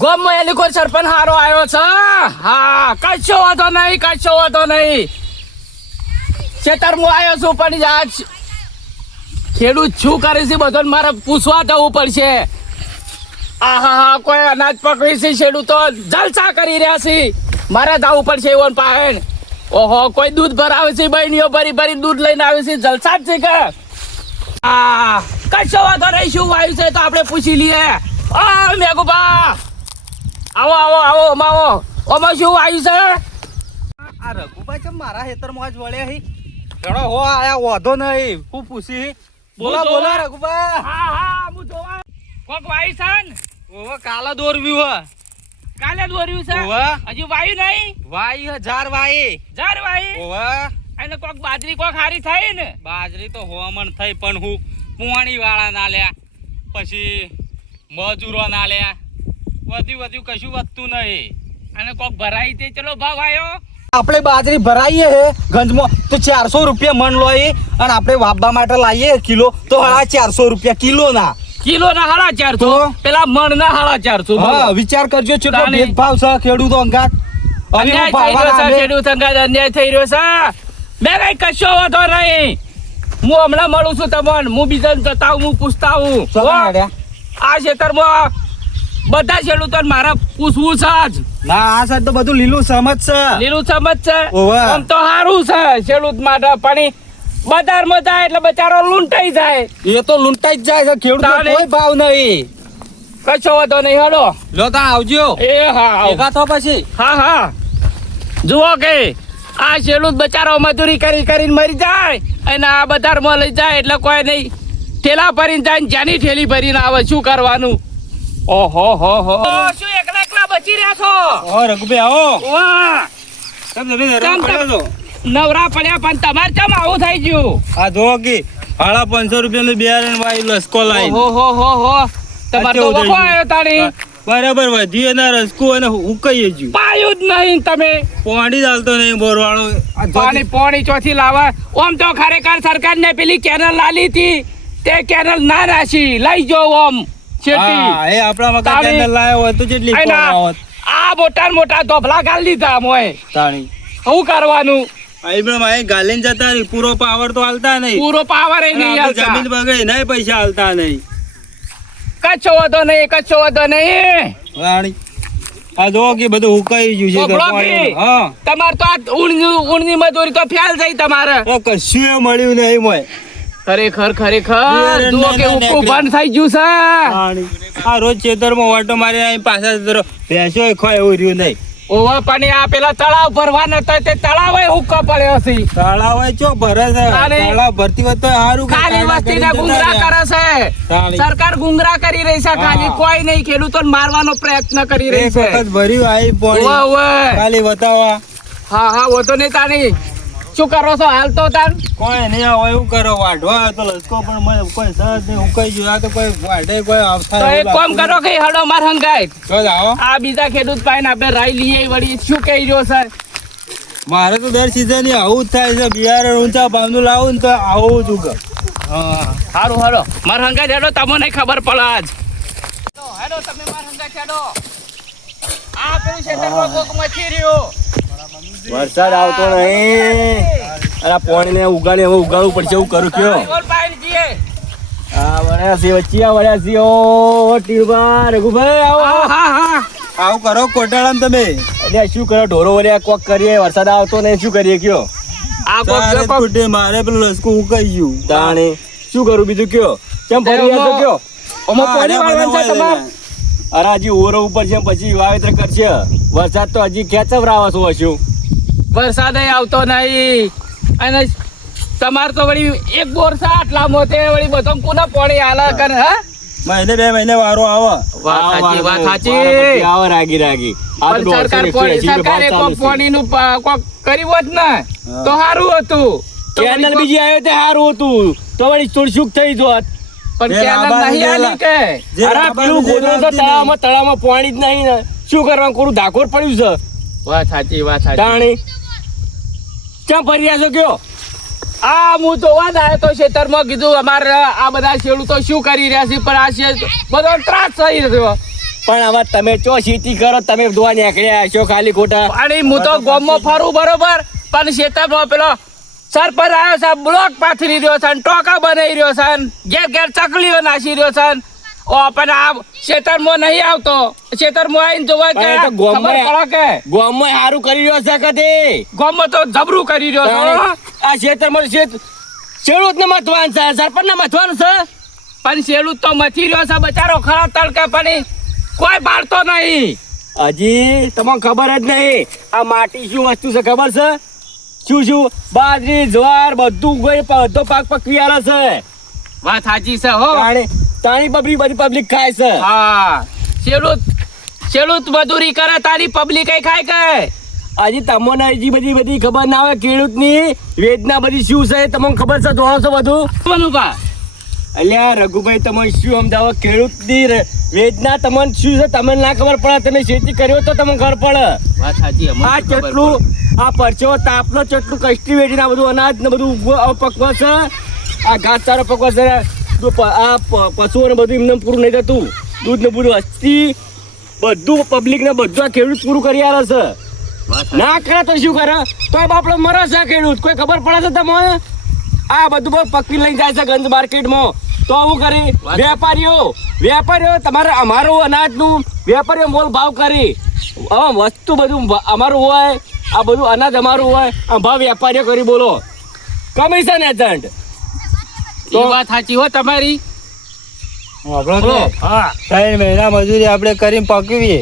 ગોમમાં એલી કોઈ સરપંચ હારો આવ્યો છે. હા, કશો વાંધો નહીં. ખેતરમાં આવ્યો છું પણ આજ ખેડૂત શું કરે છે બધો મારે પૂછવા જવું પડશે. આહા, કોઈ અનાજ પકડી છે, ખેડૂતો જલસા કરી રહ્યા છે, મારે જવું પડશે એવોન પાસે. ઓહો, કોઈ દૂધ ભરાવે છે, બહેનીઓ ભરી દૂધ લઈને આવે છે, જલસા જ છે કે. કશો વાંધો નહીં, શું વાયુ છે તો આપણે પૂછી લઈએ. મેઘુબા, આવો માવો. ઓમાં શું વાયુ છે? આ રઘુભાઈ કેમ મારા ખેતરમાં જ વળ્યા હી? ઘણો હો આયા વાંધો નહીં. હું પૂછી બોલા રઘુભાઈ. હા, હું જોવા કોક વાયુ છે ને? ઓવા કાલા દોરવ્યું હે. કાલે દોર્યું છે? ઓવા હજુ વાયુ નહીં? વાઈ હજાર વાઈ. જાર વાયુ? ઓવા અને કોક બાજરી કોક હારી થાય ને? બાજરી તો હોમણ થઈ પણ હું પોણી વાળા ના લ્યા, પછી મજૂરો ના લ્યા, વધ્યું કશું વધતું નહીં. અને કોક ભરાઈ તે ચલો ભાવ આવ્યો. આપણે બાજરી ભરાઈએ હે ગંજમાં તો 400 રૂપિયા મણ લોઈ, અને આપણે વાપવા માટે લાવીએ કિલો તો 450 રૂપિયા કિલો ના. કિલો ના 450, પેલા મણ ના 450. હા, વિચાર કરજો કેટલો ભેદભાવ છે ખેડૂતો અંગાત. ખેડૂત અંગાત અન્યાય થઈ રહ્યો છે. બે કઈ કશો વાંધો નહીં, હું હમણાં મળું છું તમને. હું બીજાને જતા હું પૂછતા હું. આ ખેતરમાં બધા ખેડૂતો મારે પૂછવું છે જ. ના, આ સાઈડ તો બધું લીલું સમજ છે. આમ તો સારું છે ખેડૂત માટે, પણ બજારમાં જાય એટલે બચારો લૂંટાઈ જાય. એ તો લૂંટાઈ જ જાય છે, ખેડૂત કોઈ ભાવ નહીં. કશો વાંધો નહીં, હેડો લો તા આવજો. હા, ભેગા થો પછી. હા, જુઓ કે આ ખેડૂત બચારો મજૂરી કરીને મરી જાય અને આ બજારમાં લઈ જાય એટલે કોઈ નહીં. ઠેલા ભરીને જાય, જ્યાંની ઠેલી ભરીને આવે, શું કરવાનું? ઓહો શું એકલા બચી રહ્યા છો? રઘુભાઈ આવો. વાહ, તમે નવરા પડ્યા પણ તમારે કેમ આવું થઈ ગયું? આ જો કે 550 રૂપિયાનું બિયારણ વાઈ લસકો લાઈ. ઓહો તમારે તો વખો આવ્યો તાણી. બરાબર વધ્યું એના રસકું અને ઉકાઈ ગયું. પાયું જ નહીં તમે. પાણી ચાલતો નહીં બોરવાળો. પાણી ચોથી લાવા. ઓમ તો ખરેખર સરકારને પેલી કેનલ લાલી હતી, તે કેનલ ના રાશી લઈ જો ઓમ છેટી. એ આપણા મકા કેનલ લાયો હોય તો કેટલી આવત. આ મોટા ધોફલા ગાલી દીધા મોય. તાણી શું કરવાનું? આઈ ગાલીને જતા રહી, પૂરો પાવર તો હાલતા નહીં. પૂરો પાવર નહીં હાલતા. જમીન બગડે નહીં, પૈસા હાલતા નહીં. કચ્છો વધો નહીં. રાણી આ જો કે બધું હુકાઈ ગયું છે. હા, તમાર તો આ ઊણની મજૂરી તો ફેલ થઈ તમારે. કશું મળ્યું નહીં મોય. ખરેખર જુઓ કે ઉકું બંધ થઈ ગયું છે. આ રોજ ખેતરમાં વાટો મારી પાછા ભેંસો ખોય એવું રહ્યું નહીં. ઓવા પાણી આ પેલા તળાવ ભરવાનો હતો, તે તળાવ હુક્કો પડ્યો છે. તળાવ ચો ભરે છે, તળાવ ભરતી હોય તો સારું. ખાલી વસ્તીને ગુંગરા કરે છે સરકાર, ગુંગરા કરી રહી છે ખાલી. કોઈ નહીં, ખેડૂતોને મારવાનો પ્રયત્ન કરી રહી છે. ભર્યું આવી પાણી ખાલી બતાવવા. હા વધો નહીં તાણી. શું કરો છો હાલ તો તાર? કોઈ નહીં હોય એવું કરો, વાઢવા તો લસકો પણ કોઈ સહજ નહીં ઉકાઈ ગયું. આ તો કોઈ વાઢે કોઈ આવતા. તો એક કામ કરો કે હડો માર હંગાય આવો. આ બીજા ખેડૂત પાઈને આપણે રાઈ લઈએ વળી. શું કહી રહ્યો સર? મારે તો દર સીઝન આવું જ થાય છે. બિયારણ ઊંચા ભાવનું લાવું ને તો આવું જ ઉગે. સારું હડો માર હંગાય હેડો, તમને ખબર પડે આજ. હેડો તમે માર હંગાય હેડો. આ પેલું ખેતરમાં કોક મચી રહ્યો. વરસાદ આવતો નહીં. અરે પાણી ને ઉગાડી હવે ઉગાડવું પડશે. એવું કરું કયો? આવું કરો કોટાળા તમે. શું કરો? ઢોરો વળ્યા કોક કરીએ. વરસાદ આવતો નહીં, શું કરીએ કયો? મારે પેલું લસકું ઉકાઈ ગયું. તાણે શું કરું બીજું કયો? કેમ ફરી કયો? અરે હજી ઓરો ઉપર છે, પછી વાવેતર કરશે. વરસાદ તો હજી ખેંચવરાવો છો હશું. વરસાદ આવતો નહીં અને તમારે તો વળી એક બોર છે આટલા મોતે વળી બધો પુનઃ પાણી હાલા કરે. હા, મહિને 2 મહિને વારો આવે. વાત સાચી. આવે રાગી સરકારે કોક પાણીનું કોક કર્યું હોત ને તો સારું હતું. કેનલ બીજી આવ્યો તે સારું હતું, તો વળી ચૂડછૂક થઈ જોત. પણ કેનલ નહીં આલી કે. અરે પેલું ગોદડું તો તળાવમાં પાણી જ નહીં ને, શું કરવાનું? કોરું ધાકોર પડ્યું છે. વાત સાચી. તાણી ક્યાં ફરી રહ્યા છો કયો? આ હું તો વાત આવ્યો તો ખેતરમાં, કીધું અમારે આ બધા ખેડૂતો શું કરી રહ્યા છે, પણ આ બધો ત્રાસ થઈ રહ્યો. પણ હવે તમે ચો ખેતી કરો, તમે ધોવા નીકળ્યા છો ખાલી ખોટા. પાણી હું તો ગામમાં ફરું બરોબર, પણ ખેતરમાં પેલો સરપંચ આવ્યો છે, બ્લોક પાથરી રહ્યો છે, ટોકા બનાવી રહ્યો છે, ઘેર ઘેર ચકલીઓ નાસી રહ્યો છે. ઓ પણ આ ખેતરમાં નહીં આવતો, ખેતરમાં આવીને જોવા કે પણ એ તો ગામમાં- ખબર પડે કે ગામમાં સારું કરી રહ્યો છે કદી. ગામમાં તો જબરું કરી રહ્યો છે હો. આ ખેતરમાં ખેડૂત ને મથવાનું છે, સરપંચ ને મથવાનું છે. પણ ખેડૂત તો મથી રહ્યો છે બચારો, ખરા તડકે પણ કોઈ બાળતો નહીં. હજી તમને ખબર જ નહીં આ માટી શું વસ્તુ છે ખબર છે? શું બાજરી જ્વાર બધું ઉગી બધો પાક પકવી આલે છે. વાત સાચી છે હો. તાણી બધી પબ્લિક ખાય છે. હા, ખેડૂત મજૂરી કરે તારી પબ્લિક ખાય કે. હજી તમને હજી બધી ખબર ના આવે ખેડૂત ની વેદના બધી શું છે તમને ખબર છે? જોડો છો બધું બનું કા અલ્યા રઘુભાઈ, તમે શું સમજાવો? ખેડૂત ની વેદના તમને શું છે તમને ના ખબર પડે? તમે ખેતી કર્યો તો તમને ખબર પડે. વાત સાચી. આ કેટલું આ પરચો તાપનો કેટલું કષ્ટી વેઠીને આ બધું અનાજ ને બધું પકવા છે, આ ઘાસચારો પકવા છે, આ પશુઓને બધું એમને પૂરું નહીં થતું, દૂધ ને પૂરું હસ્તી બધું પબ્લિક ને બધું આ ખેડૂત પૂરું કરી આવે છે. ના કરે તો શું કરે? તો બાપડો મરે છે ખેડૂત, કોઈ ખબર પડે છે તમને? આ બધું પકવી લઈને જાય છે ગંજ માર્કેટમાં, તો આવું કરી વેપારીઓ તમારે અમારું અનાજનું વેપારીઓ મોલ ભાવ કરી વસ્તુ બધું અમારું હોય, આ બધું અનાજ અમારું હોય, આ ભાવ વેપારીઓ કરી બોલો કમિશન એજન્ટ. તો વાત સાચી હો તમારી. હા 3 મહિના મજૂરી આપણે કરીને પકવીએ,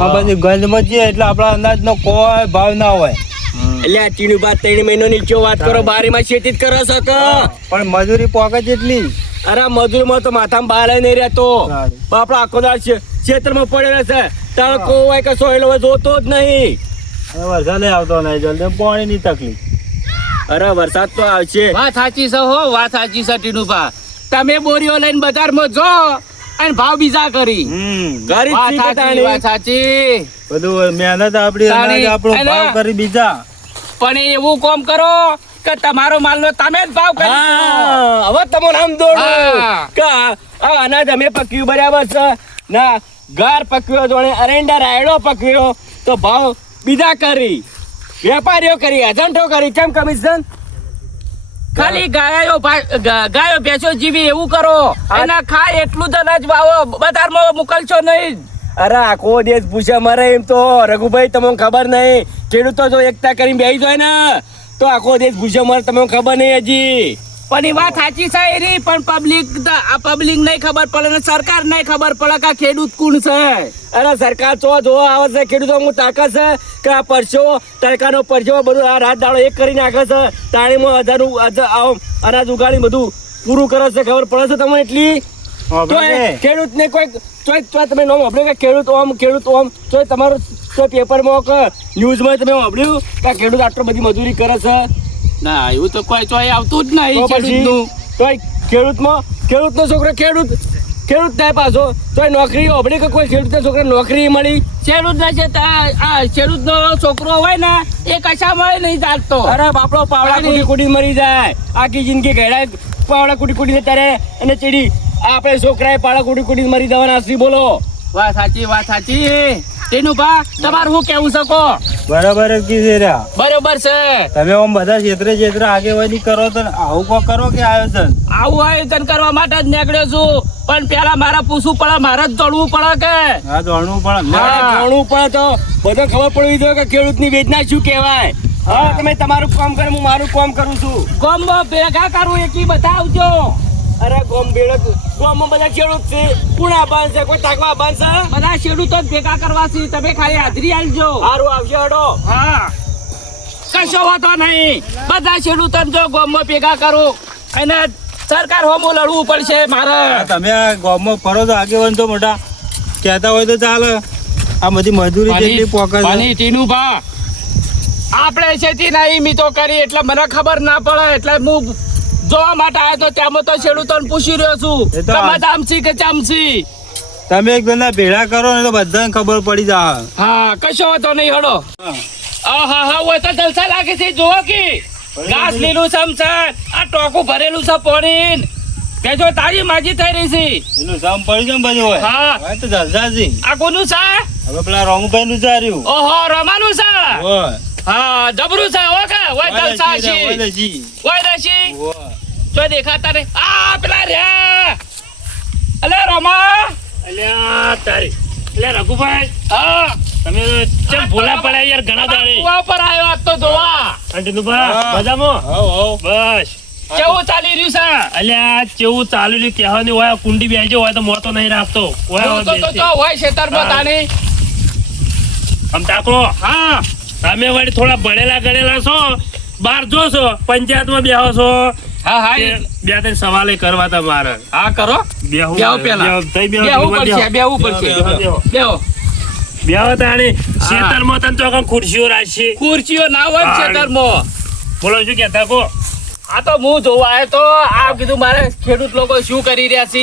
આ બધી ગંધમાં જઈએ એટલે આપણા અનાજનો કોઈ ભાવ ના હોય. એટલે આ ચીનું બાદ 3 મહિનો નીચે વાત કરો, બારીમાં ખેતી જ કરો છો કે? પણ મજૂરી પોકે જેટલી. અરે મજૂરમાં તો માથામાં બાર નહીં રહેતો, બાપડો આખો દાડ ખેતરમાં પડેલો છે, તડકો હોય કે સોયલો હોય જોતો જ નહીં. વરસાદ આવતો નહીં, જલ્દી પાણીની તકલીફ. અરે વરસાદ તો આવશે. વાત સાચી છે હો, વાત સાચી છે ટીનુભા. તમે બોરીઓ લઈને બજારમાં જો અને ભાવ બીજા કરી. ગરીબ વાત છે કે સાચી, તાણી? વાત સાચી. બધું મહેનત આપણી અનાજ આપણો ભાવ કરી બીજા. પણ એવું કામ કરો કે તમારો માલનો તમે જ ભાવ કરી. હા, હવે તમે નામ દોડો હા. કે આ અનાજ અમે પક્યું બરાબર છે ના, ગાર પક્યો જોડે અરેંડા રાયડો પક્યો તો ભાવ બીજા કરી, વેપારીઓ કરી, એજન્ટો કરી. કેમ કમિશન? ખાલી ગાયો ભેંસો જીવી એવું કરો, એના ખાય એટલું જ અનાજ ભાવો બજારમાં મોકલશો નહીં. અરે આખો દેશ પૂછે મરે એમ તો રઘુભાઈ તમને ખબર નહીં? ખેડૂતો જો એકતા કરીને બેસી જાય ને તો આખો દેશ પૂછે મરે, તમને ખબર નહીં હજી? પણ એ વાત સાચી છે એની, પણ પબ્લિક નહીં ખબર પડે ને સરકાર નહીં ખબર પડે કે આ ખેડૂત કોણ છે. અરે સરકાર તો જોવા આવે છે ખેડૂતો હું તાકાત છે કે આ પરચો તડકાનો પરચો બધું આ રાત દાડો એક કરી નાખે છે, તાણીમાં હજારો અનાજ ઉગાડી બધું પૂરું કરે છે. ખબર પડે છે તમને એટલી? તો ખેડૂત ને કોઈ તમે નામ સાંભળ્યું કે ખેડૂત ઓમ તો તમારું તો પેપરમાં કે ન્યૂઝમાં તમે સાંભળ્યું કે ખેડૂત આટલો બધી મજૂરી કરે છે? ના, એવું તો કોઈ ચોય આવતું જ નહીં ખેડૂતનું. તો ખેડૂતનો છોકરો ખેડૂત થાય પાછો, તો નોકરી સાંભળી કે કોઈ ખેડૂતના છોકરા નોકરી મળી? ખેડૂતના છે આ ખેડૂતનો છોકરો હોય ને એ કશામાં નહીં ચાલતો. અરે બાપડો પાવડા કુટી મરી જાય, આખી જિંદગી ઘેડા પાવડા કુટી તારે અને ચીડી આપણે છોકરાએ પાવડા કુટી મરી જવાના શ્રી બોલો. વાત સાચી. તેનું ભા તમારું શું કેવું શકો? બરાબર જ કીધું રહ્યા. બરોબર છે. તમે આમ બધા ક્ષેત્રે આગેવાની કરો તો આવું કો કરો કે આયોજન? આવું આયોજન કરવા માટે જ નીકળ્યો છું, પણ પેલા મારા પૂછવું પડે, મારે જ જોડવું પડે કે. હા, જાણવું પડે. જાણવું પડે તો બધો ખબર પડવી જોઈએ કે ખેડૂતની વેદના શું કહેવાય. હા, તમે તમારું કામ કરો, હું મારું કામ કરું છું. ગામમાં ભેગા કરું એટલી બતાવજો. અરે ગામમાં બધા ખેડૂત છે, કોણ આબાન છે? કોઈ તાકવા આબાન છે? બધા ખેડૂતો જ ભેગા કરવા છે, તમે ખાલી હાજરી આલજો. સારું આવશે હડો. હા, કશો વાંધો નહીં. બધા ખેડૂતો જો ગામમાં ભેગા કરું અને સરકાર હોમો લડવું પડશે મારે. તમે આ ગામમાં ફરો તો આગેવાન તો મોટા કહેતા હોય તો ચાલે. આ બધી મજૂરી જેટલી પોકે છે. ટીનુભા, આપણે ખેતી નહીં મી તો કરી એટલે મને ખબર ના પડે, એટલે હું જોવા માટે આવ્યો તો ત્યાં તો ખેડૂતોને પૂછી રહ્યો છું તમે ચામસી કે ચામસી. તમે એક બેના ભેળા કરો ને તો બધાને ખબર પડી જાય. હા, કશો વાંધો નહીં હડો. હા હોય તો જલસા લાગે છે. જોવો કે ઘાસ લીલું છે, આ ટોકું ભરેલું છે પાણી. ભેંસો તારી માજી થઈ રહી છે. એનું જામ પડી જાય બધું હોય હા. હોય તો જલસાજી. આ કોનું છે? હવે પેલા રોમુભાઈ નું ચાર્યું ઓહો, રમાનું છે. હોય હા, જબરું છે. ઓકે, ઓય જલસા છે. ઓય રશી. જો દેખાતા ને આ પેલા રે. અલે રમા. અલ્યા તારી અલ્યા રઘુભાઈ હા. તમે ચમ ભૂલા પડ્યા યાર ઘણા દાડે કુવા પર આવ્યો આજ તો જોવા. આંટી નુભા મજામાં બસ કેવું ચાલી રહ્યું છે? અલ્યા કેવું ચાલુ રહ્યું કહેવાની હોય કુંડી બેસજો હોય તો મોતો નહીં રાખતો હોય હું તો બેસી. તો હોય ખેતરમાં હા. તાણી. આમ તાકો હા. તમે વળી થોડા ભણેલા ગણેલા છો બહાર જો છો પંચાયતમાં બેહો છો હા હા તે બે ત્રણ સવાલે કરવા તા મારે હા કરો. બેહું બેહો પેલા. બેહવું પડશે, બેહવું પડશે. બેહો. બેહો તાણી ખેતરમાં તને ચોકન ખુરશીઓ રાખી ખુરશીઓ ના હોય હા. ખેતરમાં. બોલો શું કહેતા કો આ તો હું જોવા આવ્યો તો આ કીધું મારે ખેડૂત લોકો શું કરી રહ્યા છે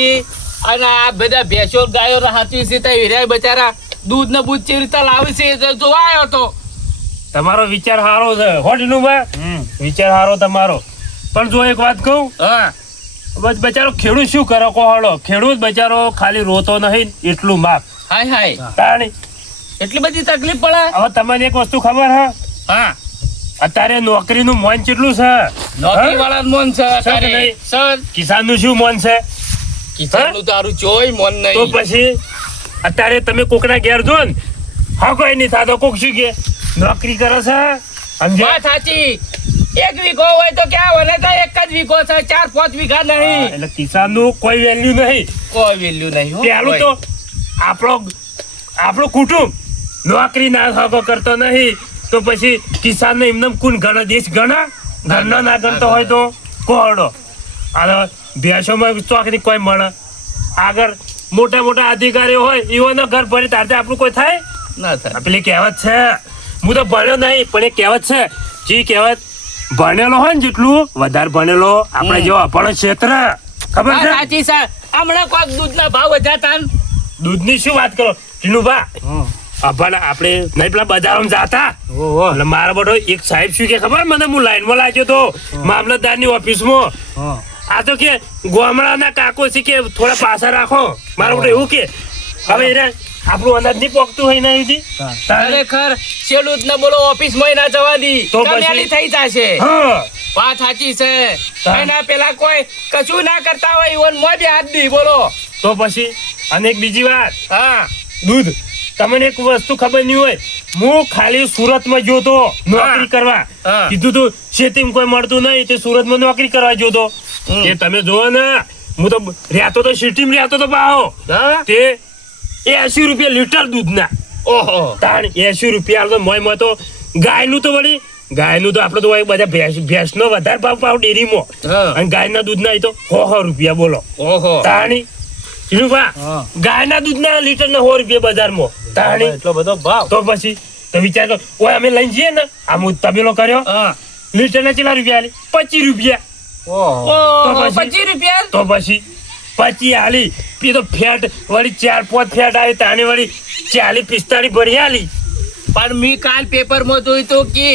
અને આ બધા ભેંસો ગાયો હાચવી છે તે હીરા બચારા દૂધ ને બૂધ કેવી રીતે લાવે છે એ જોવા આવ્યો તો. તમારો વિચાર સારો છે હોટનું વિચાર સારો તમારો પણ જો એક વાત કહું હા. બસ બચારો ખેડૂત શું કરે કોહળો ખેડૂત બચારો ખાલી રોતો નહીં એટલું માપ હાય હાય. તાણી એટલી બધી તકલીફ પડે. હવે તમને એક વસ્તુ ખબર હે હા. અત્યારે નોકરીનું મોન કેટલું છે નોકરી વાળા મોન છે સર અત્યારે. નહીં. સર કિસાનનું શું મોન છે કિસાનનું તારું ચોય મોન તો નહીં. પછી અત્યારે તમે કોકના ઘેર જો ને હા કોઈ નહીં થતો કોક શું કે નોકરી કરે છે સમજ્યા વાત સાચી. એક વીઘો હોય તો ક્યાં વને તો એક જ વીઘો છે 4-5 વીઘા નહીં. એટલે કિસાનનું કોઈ વેલ્યુ નહીં કોઈ વેલ્યુ નહીં હો. પેલું તો આપણું કુટુંબ નોકરી ના હકો કરતો નહીં તો પછી કિસાન એમને કોણ ગણે દેશ ગણા ઘરનો ના ગણતો હોય તો કોહડો આ ભેંસોમાં ચોકની કોઈ મળે આગળ મોટા મોટા અધિકારીઓ હોય એઓનો ઘર ભરી તારતે આપણું કોઈ થાય ના થાય. પેલી કહેવત છે હું તો ભણ્યો નહીં પણ એ કહેવત છે જે કહેવત ભણેલો હોય ને જેટલું વધારે ભણેલો આપણે જેવો અભણ ક્ષેત્ર ખબર વાત છે સાચી છે. હમણાં કોઈક દૂધના ભાવ વધ્યા દૂધની શું વાત કરો ટીનુભા અભણ આપણે નહીં પેલા બજારમાં જાતા એટલે મારા બધો એક સાહેબ શું કે ખબર મને હું લાઈનમાં લાગ્યો તો મામલતદારની ઓફિસમાં આ તો કે ગોમડાના કાકો છે કે થોડા પાછા રાખો મારા બધો એવું કે હવે એને આપણું અનાજ નહીં પોકતું હોય ને અહીંથી ખરેખર ખેડૂત ને બોલો ઓફિસ માં ના જવા દી તો પછી? કમેલી થઈ જશે. હા વાત સાચી છે. એના પેલા કોઈ કશું ના કરતા હોય ઈવન મોય બી હાથ દી બોલો. તો પછી અને એક બીજી વાત હા. દૂધ તમને એક વસ્તુ ખબર નહીં હોય હું ખાલી સુરતમાં ગયો તો નોકરી કરવા હા. કીધું તું ખેતીમાં કોઈ મળતું નહીં તે સુરતમાં નોકરી કરવા ગયો તો એ તમે જોવો ને હું તો રહેતો તો સિટીમાં રહેતો તો બાહો હા. તે 80 રૂપિયા લીટર દૂધના ઓહો. તાણ 80 રૂપિયા તો મોય તો ગાયનું તો વળી ગાયનું તો આપણે તો હોય બધા ભેંસનો વધારે ભાવ ડેરીમાં હા. અને ગાયના દૂધના એ તો 100 રૂપિયા બોલો ઓહો. તાણી જીલુભા ગાયના દૂધના લીટરના 100 રૂપિયા બજારમાં તાણી એટલો બધો ભાવ તો પછી તો વિચાર કરો ઓય અમે લઈને જઈએ ને આમ તબેલો કર્યો હા. લીટરના કેટલા રૂપિયા આલી 25 રૂપિયા ઓહો તો ઓહો. પછી? 25 રૂપિયા. તો પછી 25 આલી પી તો ફેટ વળી 4-5 ફેટ આવી તાણી વળી 40-45 ભરી આલી પણ મેં કાલ પેપર માં જોયું તું કે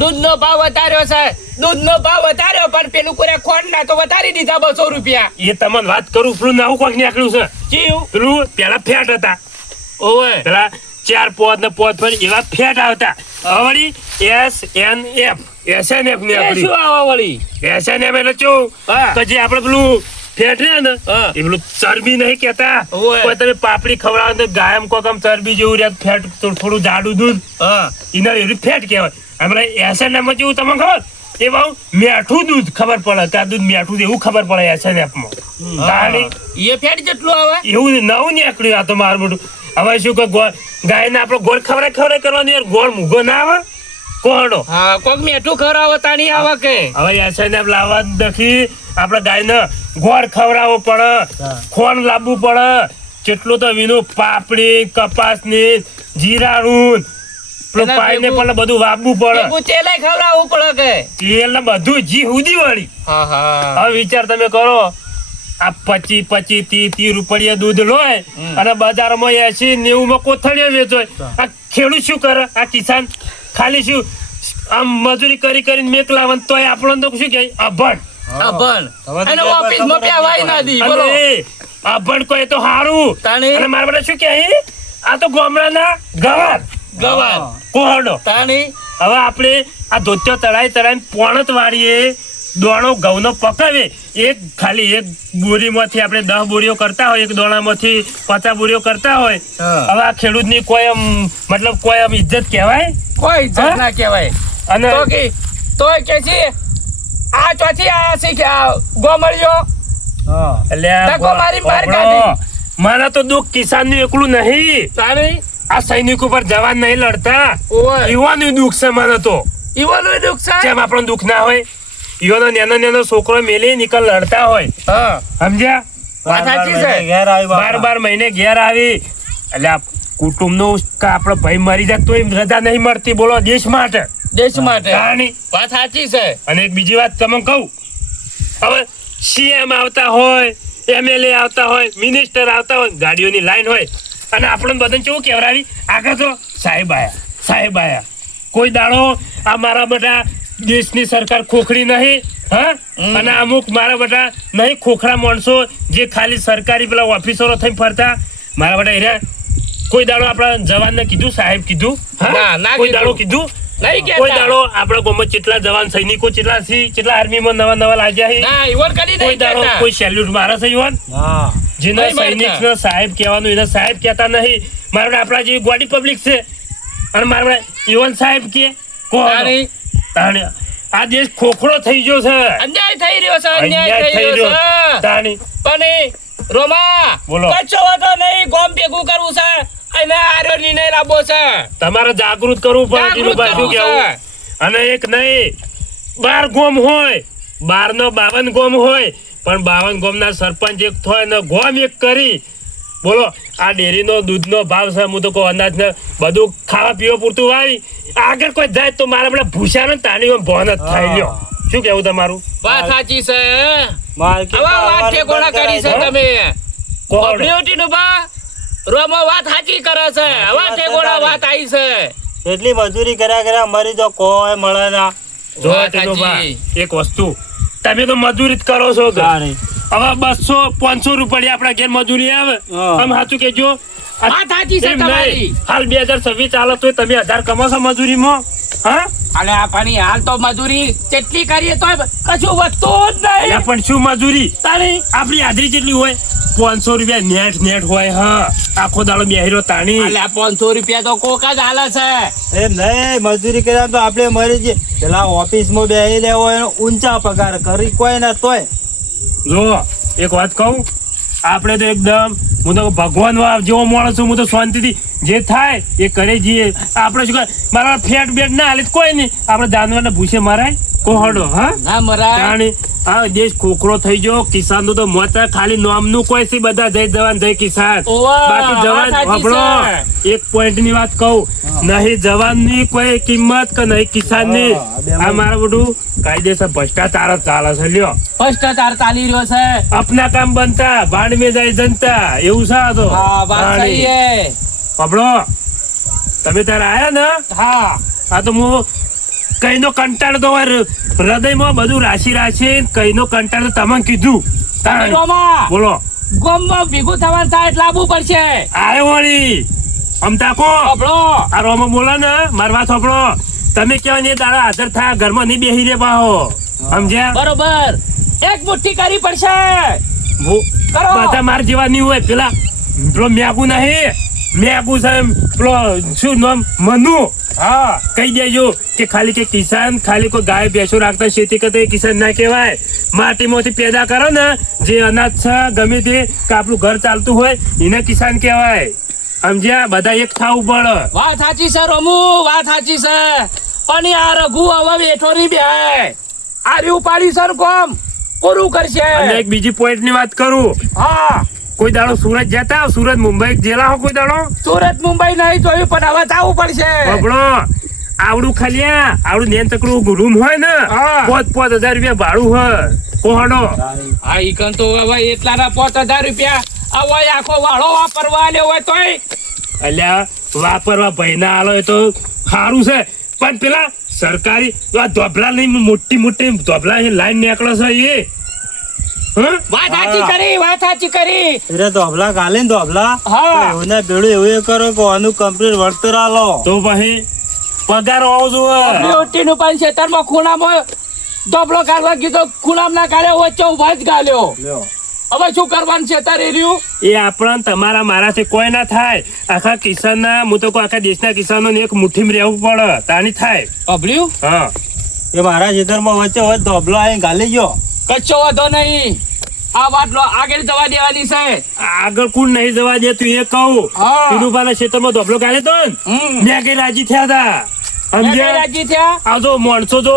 દૂધનો ભાવ વધાર્યો છે. દૂધનો ભાવ વધાર્યો પણ પેલું કોઈ ખોટ ના તો વધારી દીધા 200 રૂપિયા. એ તમને વાત કરું પેલું નવું કોક નીકળ્યું છે જીવ. પેલું પેલા ફેટ હતા ઓવે. પેલા 4-5 ને 5 પર એવા ફેટ આવતા હવે વળી SNF એ નીકળ્યું શું આવા વળી? SNF એટલે શું હા. તો જે આપણે પેલું ફેટ રહે ને હા. એ પેલું ચરબી નહીં કેતા ઓવે. કોઈ તમે પાપડી ખવડાવો તો ગાયમ કોક આમ ચરબી જેવું રહે ફેટ થોડું જાડું દૂધ હા. એના એવી ફેટ કહેવાય આપણે SNF માં જેવું તમને ખબર એ બહુ મીઠું દૂધ ખબર પડે કે આ દૂધ મીઠું એવું ખબર પડે SNF માં તાણી એ ફેટ જેટલું આવે. એવું નવું નીકળ્યું આ તો મારું બધું હવે શું કે ગાયને આપણે ગોળ ખવડાય કરવાની યાર ગોળ મૂગો ના આવે કોહડો હા. કોક મીઠું ખવડાવો તાણી આવે કે. હવે SNF લાવવા દખી આપણે ગાયને ગોળ ખવડાવવો પડે ખોણ લાવવું પડે કેટલું તો વીનું પાપડી કપાસની જીરાનું પેલું એના પાઇનેપલ બધું વાવવું પડે ભેગું તેલાય ખવડાવવું પડે કે. તેલ ને બધું જી હુદી વાળી હા હા. હવે વિચાર તમે કરો આ 25-30 રૂપિયા દૂધ લોય અને બજારમાં 80-90 માં કોથળીઓ વેચોય આ ખેડૂત શું કરે આ કિસાન ખાલી શું આમ મજૂરી કરીને મેક લાવન તોય આપણને તો શું કહે અભણ અભણ હવે તો અને બે ઓફિસમાં પૈસા બેવાય ના દી બોલો અને અભણ કોઈ તો હારું તાણી અને મારા બધા શું કહે આ તો ગામડાના ગવાર ગવાર કોહડો તાણી હવે આપણે આ ધોત્યો તળાઈ પોણત વાળીએ દોણો ઘઉંનો પકાવે એક ખાલી એક બોરીમાંથી આપણે 10 બોરીઓ કરતા હોય એક દોણામાંથી 50 બોરીઓ કરતા હોય હા. હવે આ ખેડૂતની કોઈ આમ મતલબ કોઈ આમ ઇજ્જત કહેવાય કોઈ ઇજ્જત હા? ના કહેવાય અને તો કે તોય કે છે આ ચોથી આ શીખ્યા ગોમળિયો એટલે આ ધક્કો મારી બહાર ગોળો. કાઢી. મને તો દુઃખ કિસાનનું એકલું નહીં તાણી આ સૈનિક ઉપર જવાન નહીં લડતા ઓય યુવાનું દુઃખ છે મને તો ઈવોનું દુઃખ છે જેમ આપણને દુઃખ ના હોય યુવાનો નેનો છોકરો મેલી નીકળ લડતા હોય હા સમજ્યા વાત સાચી છે ઘેર આવી બાપા. 12 મહિને ઘેર આવી એટલે આ કુટુંબનું કે આપણો ભાઈ મરી જાય તોય રજા નહીં મળતી બોલો દેશ માટે દેશ માટે કહાની. વાત સાચી છે અને એક બીજી વાત તમને કહું હવે સીએમ આવતા હોય એમએલએ આવતા હોય મિનિસ્ટર આવતા હોય ગાડીઓની લાઈન હોય અને આપણને બધાને કેવું કહેવરાવી આગળ તો સાહેબ આયા કોઈ દાડો આ મારા બધા દેશની સરકાર ખોખરી નહીં હા અને અમુક મારા બધા નહીં ખોખરા માણસો જે ખાલી સરકારી પેલા ઓફિસરો થઈને ફરતા મારા બધા એરિયા કોઈ દાડો આપણા જવાનને કીધું સાહેબ કીધું હા? ના, ના કોઈ દાડો કીધું. કીધું નહીં કહેતા. કોઈ દાડો આપણા ગામમાં કેટલા જવાન સૈનિકો કેટલા આર્મીમાં નવા લાગ્યા છે ના ઈવોન કરી કોઈ નહીં દાડો કહેતા. કોઈ સેલ્યુટ મારે છે યુવાન હા જેને નહીં મારતા. સૈનિકને સાહેબ કહેવાનું એને સાહેબ કહેતા નહીં મારા આપણા જેવી ગોડી પબ્લિક છે અને મારા યુવાન સાહેબ કે કોણ તાણી તાણે આ દેશ ખોખરો થઈ ગયો છે અન્યાય થઈ રહ્યો છે અન્યાય અન્યાય થઈ રહ્યો છે તાણી પણ એ રોમા બોલો. કચ્છો વાતો નહીં ગોમ ભેગું કરવું છે અને આર્યો નિર્ણય લાવવો છે તમારે જાગૃત કરવું પડે જાગૃત જીનુભાઈ, શું કરવું કહેવું? છે. અને એક નહીં 12 ગોમ હોય 12 નો 52 ગોમ હોય પણ 52 ગોમના સરપંચ એક થાય ને ગોમ એક કરી બોલો આ ડેરીનો દૂધનો ભાવ છે હું તો કહું અનાજને બધું ખાવા પીવા પૂરતું વાવી આગળ કોઈ જાય તો મારા બધા ભૂસા ને તાણીમાં ભોન જ થાય લ્યો શું કેવું તમારું વાત સાચી છે માર્કેટ હવે વાત ઠેકોણા કરી છે તમે કોણ? કોપરીઓટી નું બા રોમો વાત સાચી કરે છે હવે ઠેકોણા વાત આવી છે એટલી મજૂરી કર્યા મરી તો કોઈ મળે ના જો વાત ટીનુભા, સાચી. એક વસ્તુ તમે તો મજૂરી જ કરો છો કે? તાણી. હવે 200-500 રૂપિયા આપણા ઘેર મજૂરી આવે હા. આમ સાચું કેજો વાત સાચી છે એમ તમારી નહીં. હાલ 2026 ચાલે તોય તમે 1000 કમાશો મજૂરીમાં હા અને આ પાણી હાલ તો મજૂરી કેટલી કરીએ તો કશું વધતું જ અલ્યા નહીં પણ શું મજૂરી તાણી આપણી હાજરી કેટલી હોય 500 રૂપિયા નેટ હોય હા આખો દાડો બેહીરો તાણી અલ્યા 500 રૂપિયા તો કોક જ હાલે છે એ નહીં મજૂરી કર્યા તો આપણે મરી જઈએ પેલા ઓફિસમાં બેસી લેવો એનો ઊંચા પગાર કરી કોઈ ના તોય જો એક વાત કહું આપણે તો એકદમ હું તો ભગવાન જેવો માણસ છું હું તો શાંતિથી જે થાય એ કરે જઈએ આપણે શું કહે મારા ફેટ બેટ ના હાલે તો કોઈ નહીં આપણે જાનવરને ભૂસે મરાય કોહડો હા ના મરાય જાણે આ દેશ ખોખરો થઈ ગયો કિસાન તો મોત ખાલી નામનું કોઈ છે બધા જય જવાન જય કિસાન ઓવા, બાકી જવાન વાત સાચી સાંભળો છે. એક પોઈન્ટ ની વાત કહું નહીં જવાનની કોઈ કિંમત કે નહીં કિસાનની હા, બે આ મારું બધું કાયદેસર ભ્રષ્ટાચાર જ ચાલે છે લ્યો ભ્રષ્ટાચાર ચાલી રહ્યો છે अपना काम बनता भाड़ में જાય જનતા એવું છે આ તો હા વાત સહી હે પબડો તમે તારે આયા ને હા આ તો હું કઈનો કંટાળ તો હૃદયમાં બધું રાશી કઈનો કંટાળ તો તમને કીધું તાણ. રોમા બોલો ગોમમાં ભેગું થવાનું થાય એટલે આવવું પડશે આરે વળી આમ તાકો આપણો આ રોમો બોલો ને મારવા થોપડો તમે કેવા ને તારા હાજર થયા ઘરમાં નહીં બેહી રે પાહો સમજ્યા બરોબર એક મુઠ્ઠી કરી પડશે કરો. બધા માર જેવા નહીં હોય પેલા પેલો મેગુ નહીં મેગુ છે એમ પેલો શું નામ મનુ હા કહી દેજો કે ખાલી કે કિસાન ખાલી કોઈ ગાય ભેંસો રાખતા ખેતી કરતા એ કિસાન ના કહેવાય માટીમાંથી પેદા કરો ને જે અનાજ છે ગમે તે કે આપણું ઘર ચાલતું હોય એને કિસાન કહેવાય સમજ્યા બધા એક થવું પડે વાત સાચી છે રોમુ વાત સાચી છે પણ આ રઘુ હવે બેઠો નહીં બે આ રહ્યું પાડી સર કોમ પૂરું કરશે અને એક બીજી પોઈન્ટ ની વાત કરું હા કોઈ દાડો સુરત જતા સુરત મુંબઈ ગયેલા હો કોઈ દાડો સુરત મુંબઈ નહીં જોયું પણ હવે જવું પડશે બબડો આવડું ખાલિયા આવડું નેન તકડું રૂમ હોય ને હા. 5,000 રૂપિયા ભાડું હોય કોહડો હા ઈકન તો હવે એટલાના 5,000 રૂપિયા હવે આખો વાળો વાપરવા આલ્યો હોય તોય અલ્યા વાપરવા ભાઈ ના આલો એ તો સારું છે પણ પેલા સરકારી તો આ ધોબલા લઈને મોટી મોટી ધોબલા લાઈન નીકળે છે એ હં? વાત સાચી કરી, વાત સાચી કરી. એટલે ધોબલા ગાલે ને ધોબલા હા. તો એવું ને પેલું એવું એ કરો કે આનું કમ્પ્લીટ વળતર આલો. તો પછી પગાર હોવો જોઈએ. બ્યુટીનું પણ ખેતરમાં ખૂણામાં ધોબલો કાઢવા કીધો, ખૂણામાં ના કાઢ્યો, વચ્ચે ઉભા જ ગાલ્યો. લ્યો. હવે શું કરવાનું છે તારે રહ્યું? એ આપણા તમારા મારાથી કોઈ ના થાય. આખા કિસાનના હું તો કહું, આખા દેશના કિસાનોને એક મુઠ્ઠીમાં રહેવું પડે તાની થાય. અભળ્યું? હા એ મારા ખેતરમાં વચ્ચે વચ્ચે ધોબલો આવીને ગાલી ગયો. કચ્છો વાંધો નહીં, આ વાત લો આગળ જવા દેવાની છે. આગળ કોણ નહીં જવા દે તું એ કહું. હા. ટીનુભાના ક્ષેત્રમાં ધોબલો ગાળ્યો તો ને હમ. મેં કઈ રાજી થયા હતા મેં કઈ સમજ્યા? રાજી થયા? આ જો માણસો જો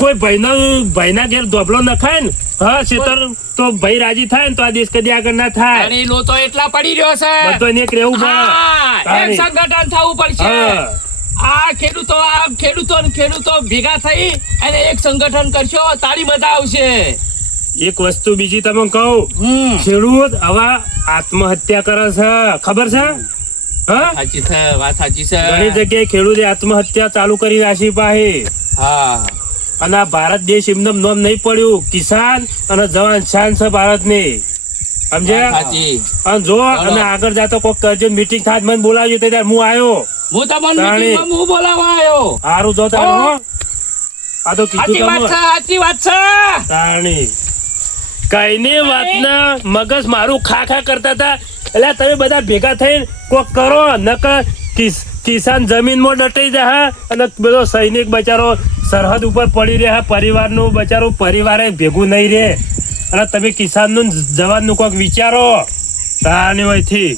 કોઈ ભાઈના ઘેર ધોબલો નખાય ને હા ખેતર તો ભાઈ રાજી થાય ને તો આ દેશ કદી આગળ ના થાય. અને ઈ લોતો એટલા પડી રહ્યો છે. બધાને એક રહેવું હા, પડે. એક સંગઠન થવું પડશે. હા. આ ખેડૂતો ને ખેડૂતો ભેગા થઈ અને એક સંગઠન કરશો તારી મજા આવશે. એક વસ્તુ બીજી તમે કહું, ખેડૂત હવે આત્મહત્યા કરે છે ખબર છે? હા સાચી છે, વાત સાચી છે. ઘણી જગ્યાએ ખેડૂતે આત્મહત્યા ચાલુ કરી રાખી પાહી. હા, અને આ ભારત દેશ એમને નામ નહીં પડ્યું. કિસાન અને જવાન શાન છે ભારતની સમજ્યા? સાચી. અને જો અને આગળ જાતો કોઈક કરજે મીટિંગ થાય મને બોલાવજો તો ત્યારે હું આવ્યો. હું તમને તાણી. મીટિંગમાં હું બોલાવવા આવ્યો. સારું જો તારે હો. આ તો સાચી કીધું વાત છે, તમે સાચી વાત છે. તાણી કઈની વાતના મગજ મારું ખા ખા કરતા હતા. એટલે તમે બધા ભેગા થઈને કોક કરો નકર કિસાન જમીનમાં દટાઈ જાય અને બધો સૈનિક બચારો સરહદ ઉપર પડી રહ્યા. પરિવારનું બચારું પરિવારે ભેગું નહીં રહે. અને તમે કિસાનનું જવાનનું કોક વિચારો તાણી હોયથી